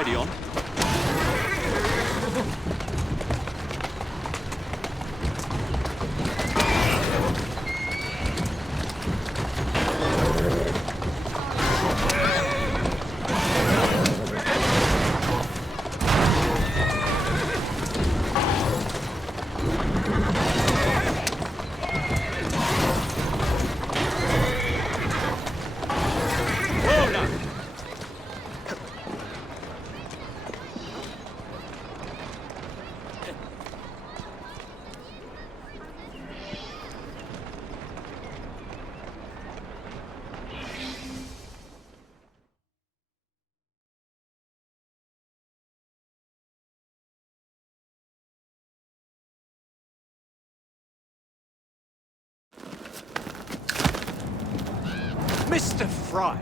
Ready on. Mr. Frye,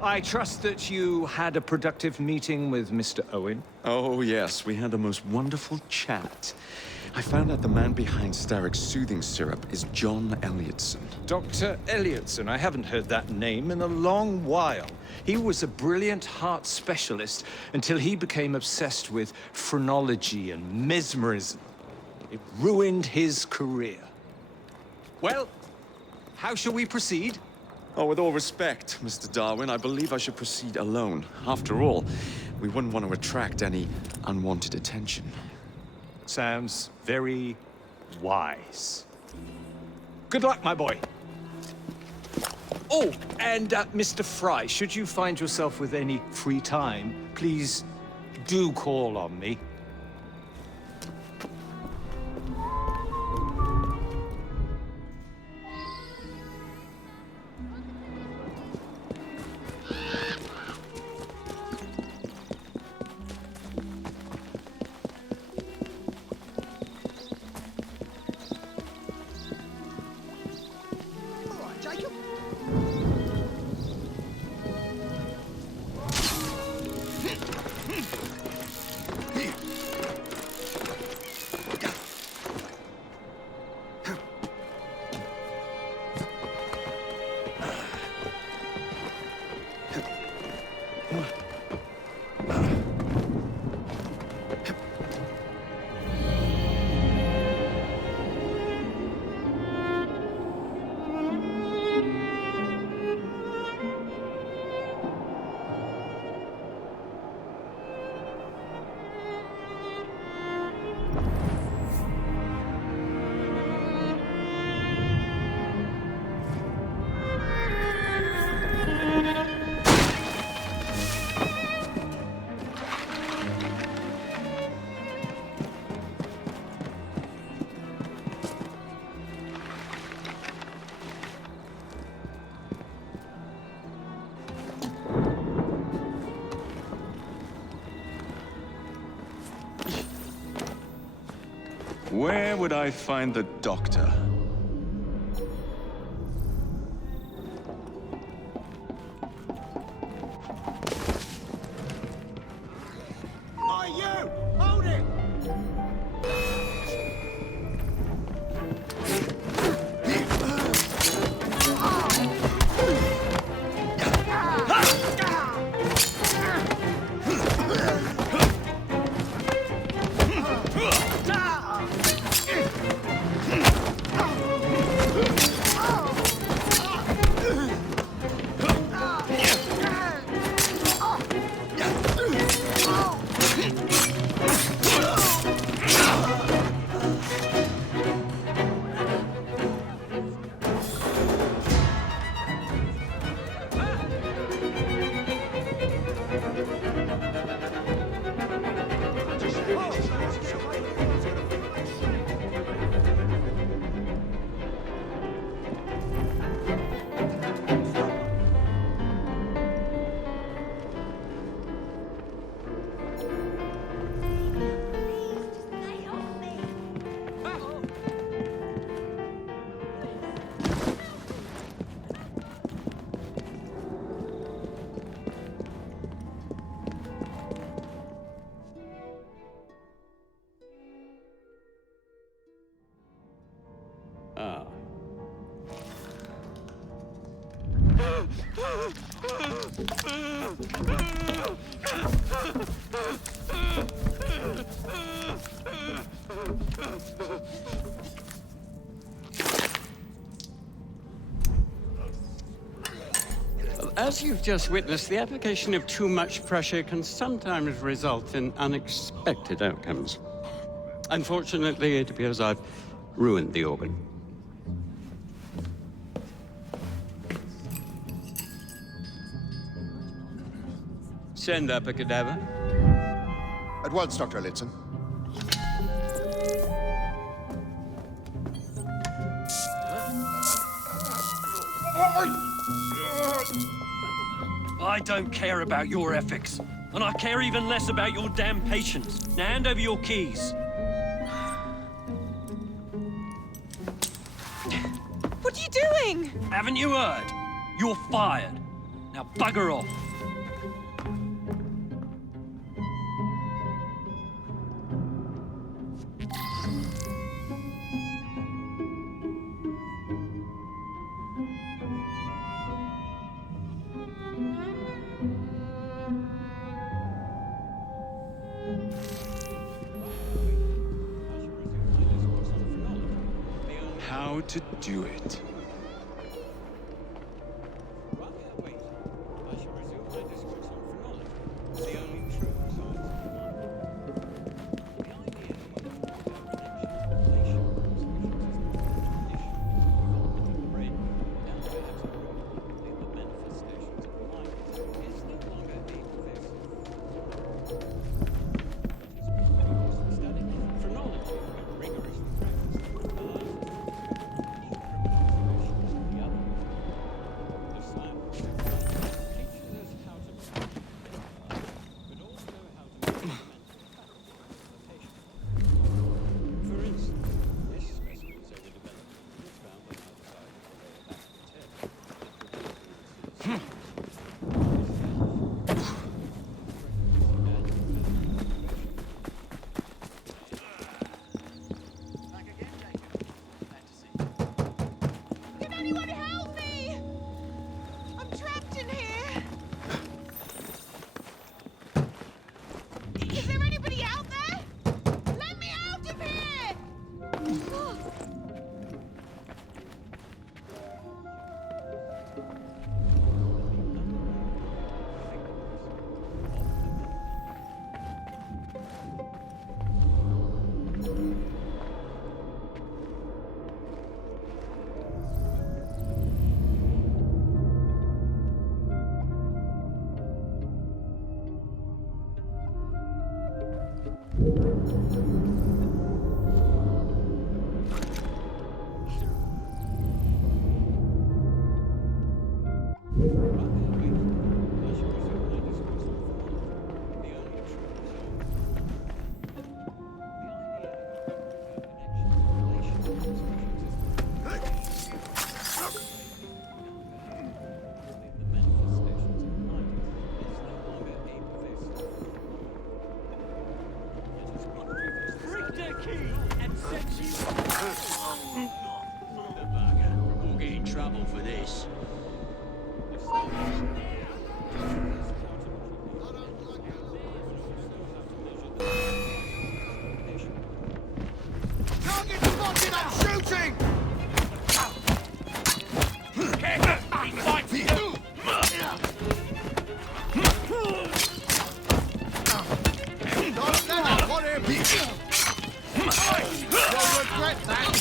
I trust that you had a productive meeting with Mr. Owen? Oh, yes, we had the most wonderful chat. I found out the man behind Starrick's soothing syrup is John Elliotson. Dr. Elliotson, I haven't heard that name in a long while. He was a brilliant heart specialist until he became obsessed with phrenology and mesmerism. It ruined his career. Well, how shall we proceed? Oh, with all respect, Mr. Darwin, I believe I should proceed alone. After all, we wouldn't want to attract any unwanted attention. Sounds very wise. Good luck, my boy. Oh, and Mr. Frye, should you find yourself with any free time, please do call on me. Where would I find the doctor? As you've just witnessed, the application of too much pressure can sometimes result in unexpected outcomes. Unfortunately, it appears I've ruined the organ. Send up a cadaver. At once, Dr. Elliotson. I don't care about your ethics, and I care even less about your damn patience. Now hand over your keys. What are you doing? Haven't you heard? You're fired. Now bugger off. How to do it. Can anyone help me? I'm trapped in here. Is there anybody out there? Let me out of here! We'll get in trouble for this. Target spotted! I'm shooting! Fight for you! Don't let up on him! You'll regret that!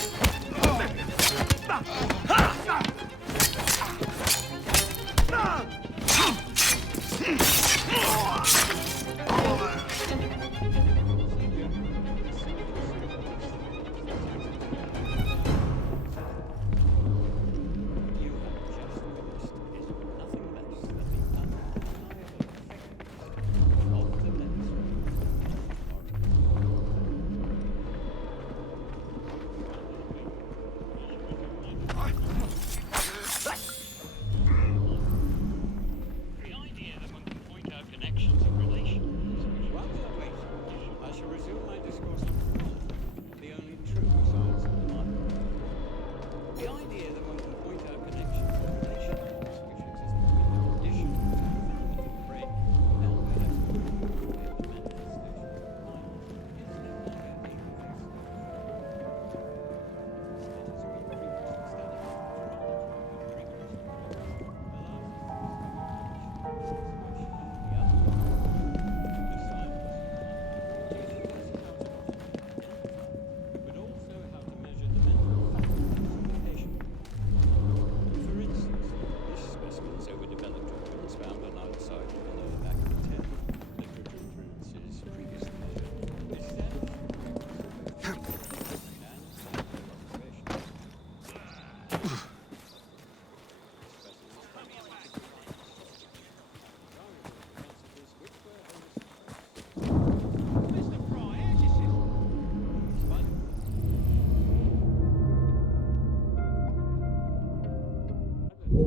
Can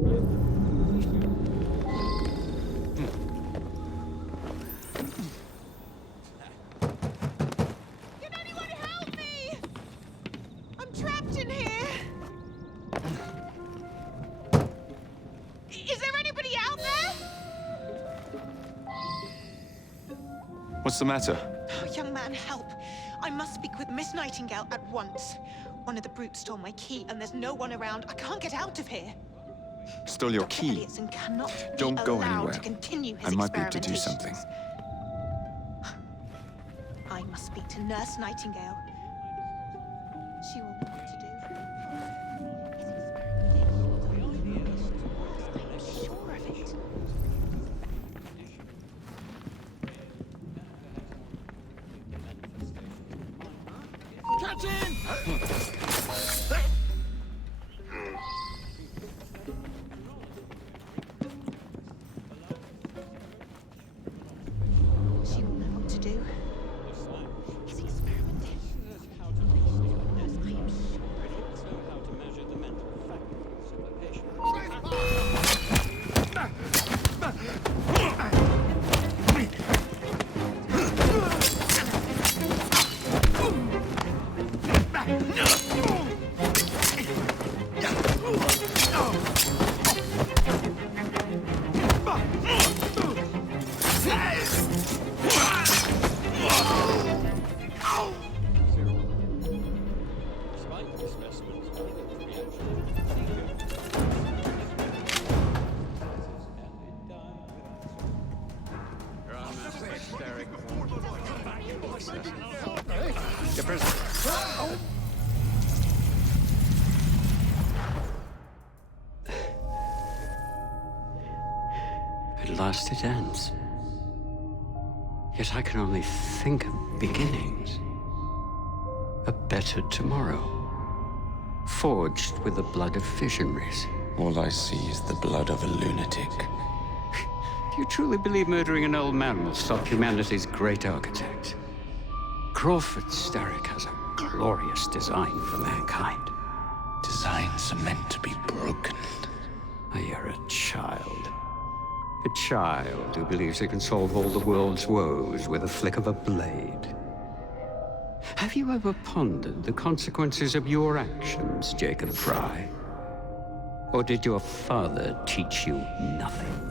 anyone help me? I'm trapped in here. Is there anybody out there? What's the matter? Oh, young man, help. I must speak with Miss Nightingale at once. One of the brutes stole my key, and there's no one around. I can't get out of here. Stole your Dr. key. Elliotson cannot Don't be go allowed anywhere. to continue his I might be able to do something. experimentations. I must speak to Nurse Nightingale. She will know what to do. I'm sure of it. She will know what to do. His experimentation. How to I am sure. also how to measure the mental faculties of a patient. Despite the specimen's organ reaction, At last it ends. Yet I can only think of beginnings. A better tomorrow, forged with the blood of visionaries. All I see is the blood of a lunatic. Do you truly believe murdering an old man will stop humanity's great architect? Crawford Starrick has a glorious design for mankind. Designs are meant to be broken. You're a child. A child who believes it can solve all the world's woes with a flick of a blade. Have you ever pondered the consequences of your actions, Jacob Frye? Or did your father teach you nothing?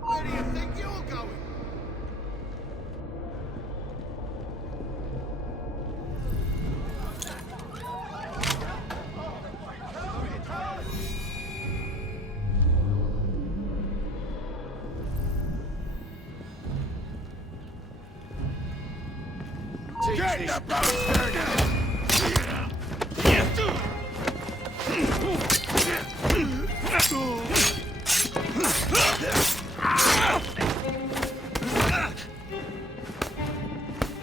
Where do you think you're going? Get the bastard!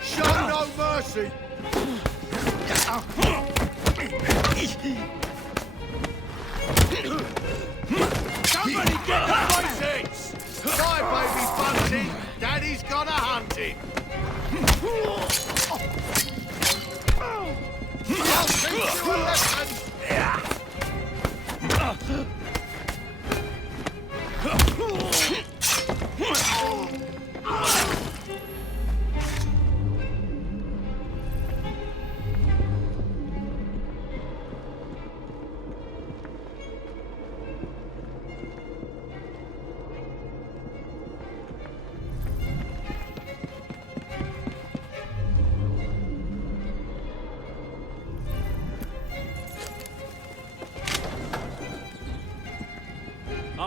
Show no mercy! Somebody get the voices! Bye, baby Bunty! Daddy's gonna hunt him! I'll teach you a lesson!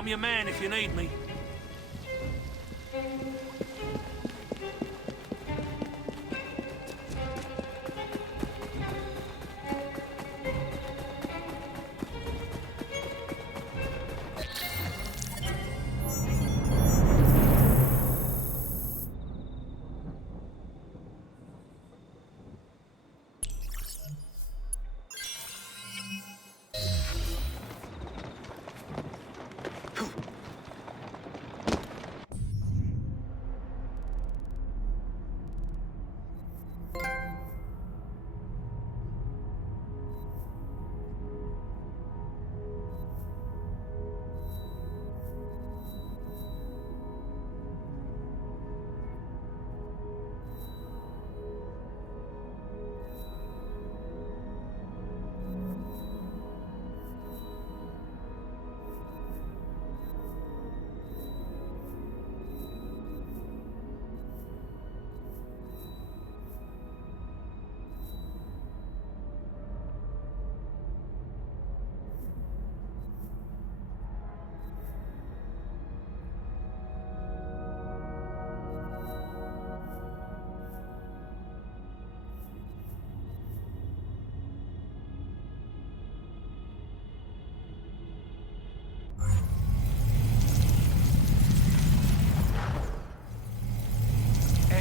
I'm your man if you need me.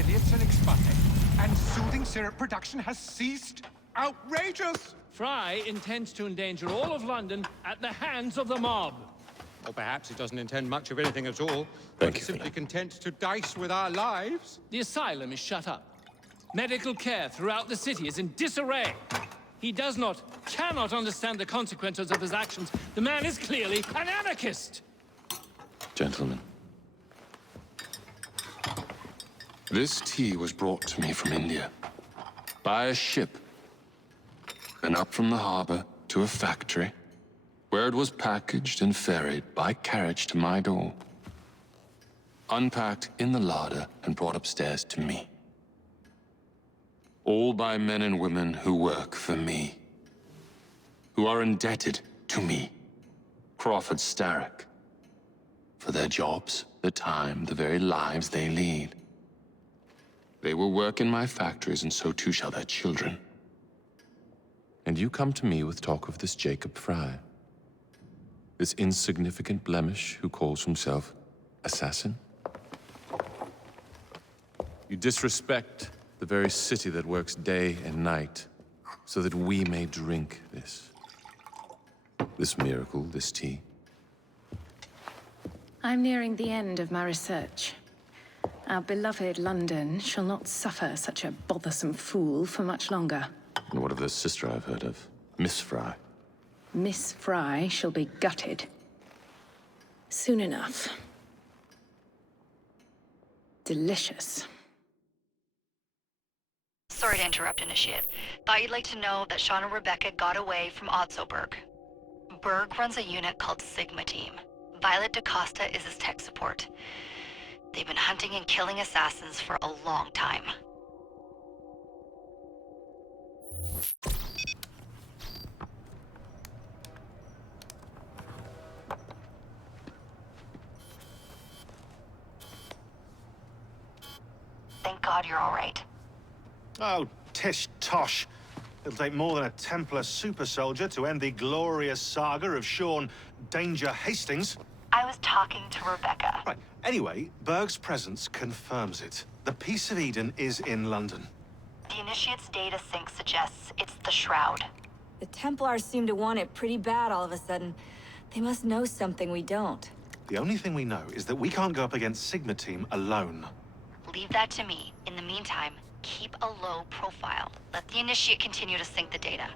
Elliotson expired, and soothing syrup production has ceased. Outrageous! Frye intends to endanger all of London at the hands of the mob. Or perhaps he doesn't intend much of anything at all. Thank but you, simply Philip. content to dice with our lives. The asylum is shut up. Medical care throughout the city is in disarray. He cannot understand the consequences of his actions. The man is clearly an anarchist! Gentlemen. This tea was brought to me from India. By a ship. Then up from the harbor to a factory, where it was packaged and ferried by carriage to my door. Unpacked in the larder and brought upstairs to me. All by men and women who work for me. Who are indebted to me, Crawford Starrick. For their jobs, the time, the very lives they lead. They will work in my factories, and so too shall their children. And you come to me with talk of this Jacob Frye. This insignificant blemish who calls himself Assassin? You disrespect the very city that works day and night, so that we may drink this. This miracle, this tea. I'm nearing the end of my research. Our beloved London shall not suffer such a bothersome fool for much longer. And what of the sister I've heard of, Miss Frye? Miss Frye shall be gutted. Soon enough. Delicious. Sorry to interrupt, Initiate. Thought you'd like to know that Sean and Rebecca got away from Otzoberg. Berg runs a unit called Sigma Team. Violet DaCosta is his tech support. They've been hunting and killing assassins for a long time. Thank God you're all right. Oh, tish tosh. It'll take more than a Templar super soldier to end the glorious saga of Sean Danger Hastings. I was talking to Rebecca. Right. Anyway, Berg's presence confirms it. The Peace of Eden is in London. The Initiate's data sync suggests it's the Shroud. The Templars seem to want it pretty bad all of a sudden. They must know something we don't. The only thing we know is that we can't go up against Sigma Team alone. Leave that to me. In the meantime, keep a low profile. Let the Initiate continue to sync the data.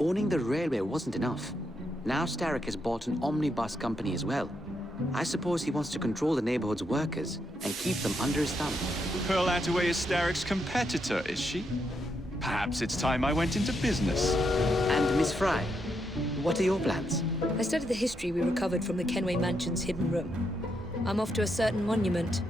Owning the railway wasn't enough. Now Starrick has bought an omnibus company as well. I suppose he wants to control the neighborhood's workers and keep them under his thumb. Pearl Attaway is Starrick's competitor, is she? Perhaps it's time I went into business. And Miss Frye, what are your plans? I studied the history we recovered from the Kenway Mansion's hidden room. I'm off to a certain monument.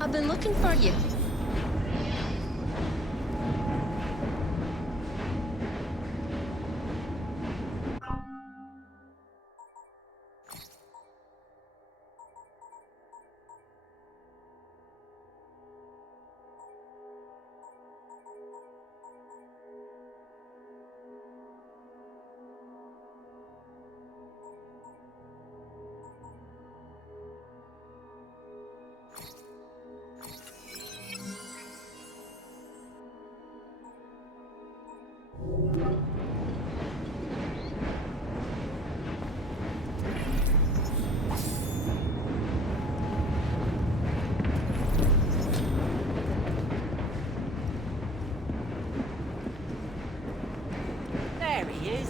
I've been looking for you. There he is.